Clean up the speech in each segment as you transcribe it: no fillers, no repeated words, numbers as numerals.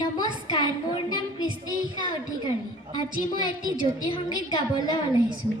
নমস্কাৰ, মোৰ নাম কৃষ্ণিকা অধিকাৰী। আজি মই এটি জ্যোতি সংগীত গাবলৈ ওলাইছোঁ।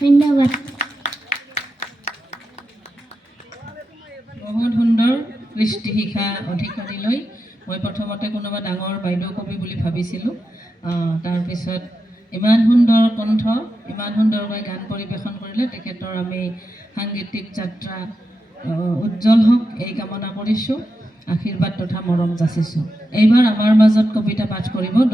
ধন্যবাদ। বহুত সুন্দৰ কৃষ্ণিকা অধিকাৰীলৈ মই প্ৰথমতে কোনোবা ডাঙৰ বাইদেউ কবি বুলি ভাবিছিলোঁ। তাৰপিছত ইমান সুন্দৰ কণ্ঠ, ইমান সুন্দৰকৈ গান পৰিৱেশন কৰিলে। তেখেতৰ আমি সাংগীতিক যাত্ৰা উজ্জ্বল হওক এই কামনা কৰিছোঁ, আশীৰ্বাদ তথা মৰম যাচিছোঁ। এইবাৰ আমাৰ মাজত কবিতা পাঠ কৰিব